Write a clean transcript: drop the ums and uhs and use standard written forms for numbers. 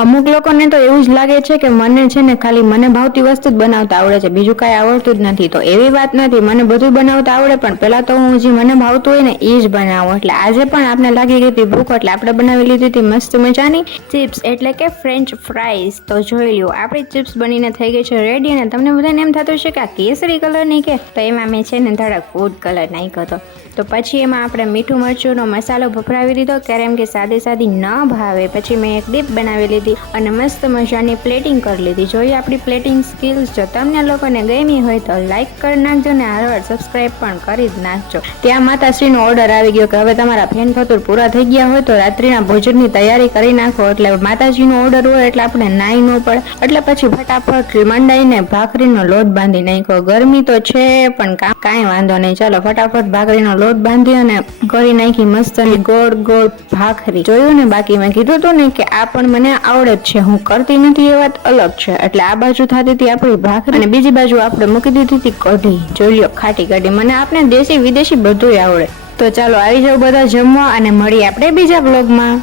અમુક લોકોને તો એવું જ લાગે છે કે મને છે ને ખાલી મને ભાવતી વસ્તુ જ બનાવતા આવડે છે, બીજું કાંઈ આવડતું જ નથી. તો એવી વાત નથી, મને બધું બનાવતા આવડે, પણ પેલા તો હું જે મને ભાવતું હોય ને એ જ બનાવું. એટલે આજે પણ આપણે લાગી ગઈ હતી ભૂખ, એટલે આપણે બનાવી લીધી હતી મસ્ત મજાની ચિપ્સ, એટલે કે ફ્રેન્ચ ફ્રાઈઝ. તો જોઈ લ્યો, આપણી ચિપ્સ બનીને થઈ ગઈ છે રેડી. અને તમને બધાને એમ થતું છે કે આ કેસરી કલરની કે, તો એમાં મેં છે ને થોડાક ફૂડ કલર નાખ્યો હતો. તો પછી એમાં આપણે મીઠું મરચુંનો મસાલો ભભરાવી દીધો, કેમ કે સાદી સાદી ન ભાવે. પછી મેં એક ડીપ બનાવી લીધી અને મસ્ત મજાની પ્લેટિંગ કરી લીધી. જોઈએ આપણી પ્લેટિંગ સ્કિલ્સ. જો તમને લોકોને ગમી હોય તો લાઈક કરી નાખજો ને હારવાર સબસ્ક્રાઈબ પણ કરી જ નાખજો. ત્યાં માતાશ્રીનો ઓર્ડર આવી ગયો કે હવે તમારા ફેન ફતુર પૂરા થઈ ગયા હોય તો રાત્રિના ભોજનની તૈયારી કરી નાખો. એટલે માતાજીનો ઓર્ડર હોય એટલે આપણે નાઈ ન પડે, એટલે પછી ફટાફટ મંડાઈને ભાખરીનો લોટ બાંધી નાખ્યો. ગરમી તો છે પણ કાંઈ વાંધો નહીં, ચાલો ફટાફટ ભાખરીનો લોટ બાંધી અને કરી નાખી મસ્ત ગોળ ગોળ ભાખરી. જોયું ને, બાકી મેં કીધું હતું ને કે આ પણ મને આવડે જ છે, હું કરતી નથી એ વાત અલગ છે. એટલે આ બાજુ થતી હતી આપણી ભાખરી અને બીજી બાજુ આપણે મૂકી દીધી હતી કઢી. જોઈ લો, ખાટી કઢી. મને આપણે દેશી વિદેશી બધું આવડે. તો ચાલો આવી જાવ બધા જમવા અને મળીએ આપણે બીજા બ્લોગમાં.